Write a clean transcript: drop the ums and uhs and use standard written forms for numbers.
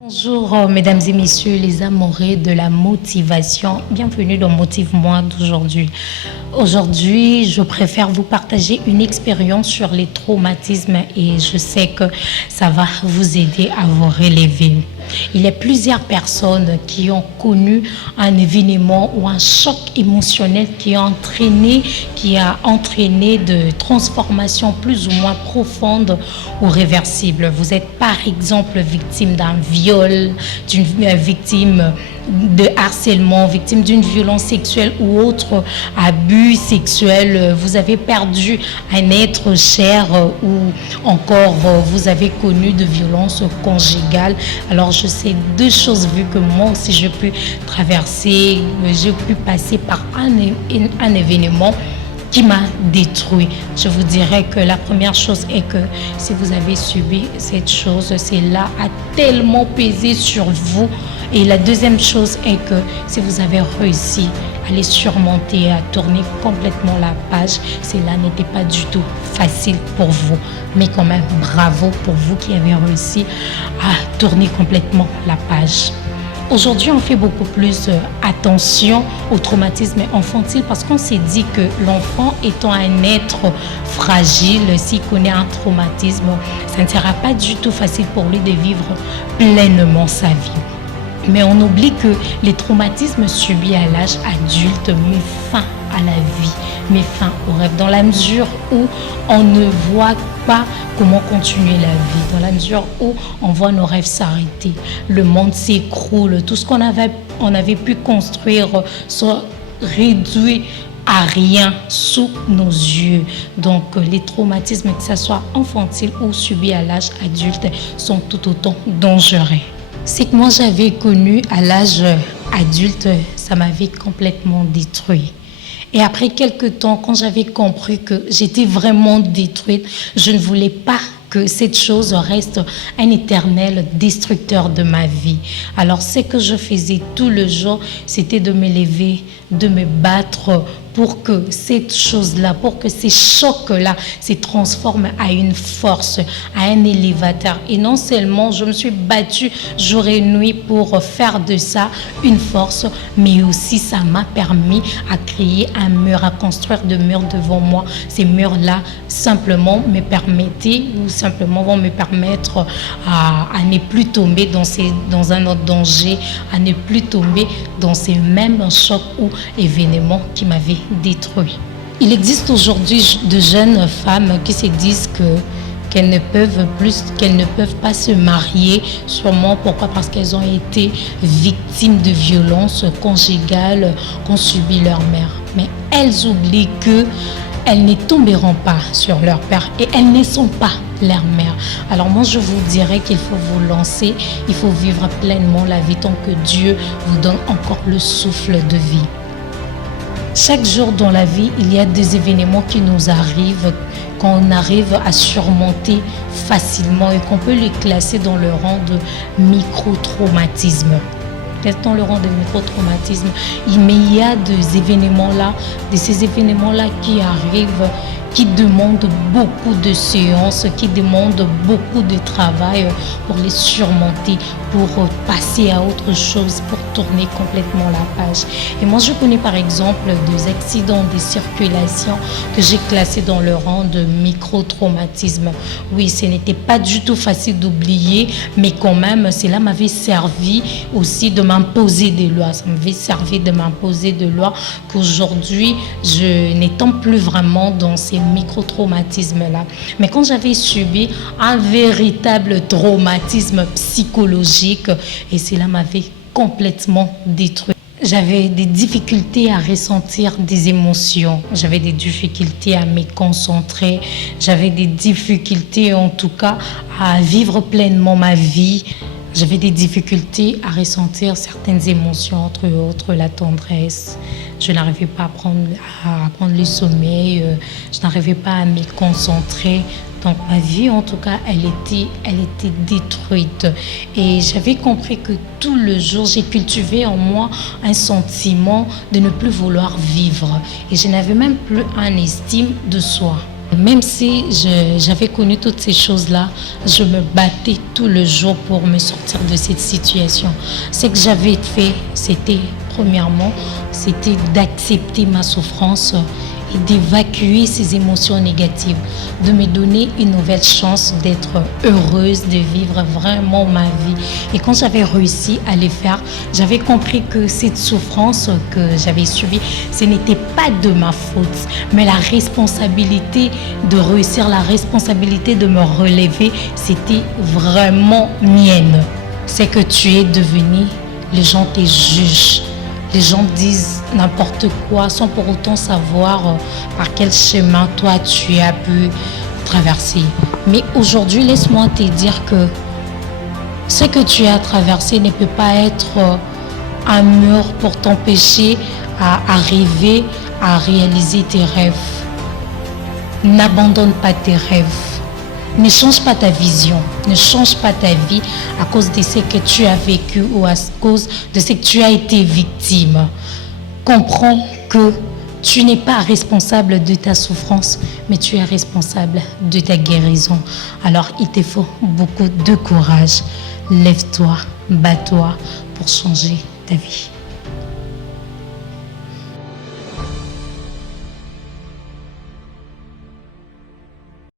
Bonjour mesdames et messieurs les amoureux de la motivation, bienvenue dans Motive-moi d'aujourd'hui. Aujourd'hui, je préfère vous partager une expérience sur les traumatismes et je sais que ça va vous aider à vous relever. Il y a plusieurs personnes qui ont connu un événement ou un choc émotionnel qui a entraîné de transformations plus ou moins profondes ou réversibles. Vous êtes par exemple victime d'un viol, d'une victime de harcèlement, victime d'une violence sexuelle ou autre abus sexuel, vous avez perdu un être cher ou encore vous avez connu de violences conjugales. Alors je sais deux choses vu que moi aussi j'ai pu traverser, j'ai pu passer par un événement qui m'a détruit. Je vous dirais que la première chose est que si vous avez subi cette chose, cela a tellement pesé sur vous. Et la deuxième chose est que si vous avez réussi à les surmonter, à tourner complètement la page, cela n'était pas du tout facile pour vous. Mais quand même, bravo pour vous qui avez réussi à tourner complètement la page. Aujourd'hui, on fait beaucoup plus attention au traumatisme infantile parce qu'on s'est dit que l'enfant étant un être fragile, s'il connaît un traumatisme, ça ne sera pas du tout facile pour lui de vivre pleinement sa vie. Mais on oublie que les traumatismes subis à l'âge adulte mettent fin à la vie, met fin au rêve, dans la mesure où on ne voit pas comment continuer la vie, dans la mesure où on voit nos rêves s'arrêter, le monde s'écroule, tout ce qu'on avait pu construire soit réduit à rien sous nos yeux. Donc les traumatismes, que ce soit infantiles ou subis à l'âge adulte, sont tout autant dangereux. C'est que moi j'avais connu à l'âge adulte, ça m'avait complètement détruit. Et après quelques temps, quand j'avais compris que j'étais vraiment détruite, je ne voulais pas que cette chose reste un éternel destructeur de ma vie. Alors ce que je faisais tout le jour, c'était de me lever, de me battre pour que cette chose-là, pour que ces chocs-là se transforment à une force, à un élévateur. Et non seulement je me suis battue jour et nuit pour faire de ça une force, mais aussi ça m'a permis à créer un mur, à construire des murs devant moi. Ces murs-là simplement me permettaient ou simplement vont me permettre à ne plus tomber dans un autre danger, à ne plus tomber dans ces mêmes chocs ou événements qui m'avaient détruit. Il existe aujourd'hui de jeunes femmes qui se disent qu'elles ne peuvent pas se marier, sûrement pourquoi? Parce qu'elles ont été victimes de violences conjugales qu'ont subi leur mère. Mais elles oublient qu'elles ne tomberont pas sur leur père et elles ne sont pas leur mère. Alors moi je vous dirais qu'il faut vous lancer, il faut vivre pleinement la vie tant que Dieu vous donne encore le souffle de vie. Chaque jour dans la vie, il y a des événements qui nous arrivent, qu'on arrive à surmonter facilement et qu'on peut les classer dans le rang de micro-traumatisme. Dans le rang de micro-traumatisme, mais il y a ces événements-là qui arrivent, qui demandent beaucoup de séances, qui demandent beaucoup de travail pour les surmonter, pour passer à autre chose, pour tourner complètement la page. Et moi, je connais par exemple des accidents de circulation que j'ai classés dans le rang de micro-traumatisme. Oui, ce n'était pas du tout facile d'oublier, mais quand même, cela m'avait servi aussi de m'imposer des lois. Ça m'avait servi de m'imposer des lois qu'aujourd'hui, je n'étant plus vraiment dans ces micro-traumatismes-là. Mais quand j'avais subi un véritable traumatisme psychologique, et cela m'avait complètement détruit. J'avais des difficultés à ressentir des émotions, j'avais des difficultés à me concentrer, j'avais des difficultés en tout cas à vivre pleinement ma vie. J'avais des difficultés à ressentir certaines émotions, entre autres la tendresse. Je n'arrivais pas à prendre le sommeil, je n'arrivais pas à me concentrer. Donc ma vie, en tout cas, elle était détruite. Et j'avais compris que tout le jour, j'ai cultivé en moi un sentiment de ne plus vouloir vivre. Et je n'avais même plus une estime de soi. Même si j'avais connu toutes ces choses-là, je me battais tout le jour pour me sortir de cette situation. Ce que j'avais fait, c'était, premièrement, c'était d'accepter ma souffrance et d'évacuer ces émotions négatives, de me donner une nouvelle chance d'être heureuse, de vivre vraiment ma vie. Et quand j'avais réussi à les faire, j'avais compris que cette souffrance que j'avais subie, ce n'était pas de ma faute, mais la responsabilité de réussir, la responsabilité de me relever, c'était vraiment mienne. C'est que tu es devenu, les gens te jugent. Les gens disent n'importe quoi sans pour autant savoir par quel chemin toi tu as pu traverser. Mais aujourd'hui, laisse-moi te dire que ce que tu as traversé ne peut pas être un mur pour t'empêcher à arriver à réaliser tes rêves. N'abandonne pas tes rêves. Ne change pas ta vision, ne change pas ta vie à cause de ce que tu as vécu ou à cause de ce que tu as été victime. Comprends que tu n'es pas responsable de ta souffrance, mais tu es responsable de ta guérison. Alors il te faut beaucoup de courage. Lève-toi, bats-toi pour changer ta vie.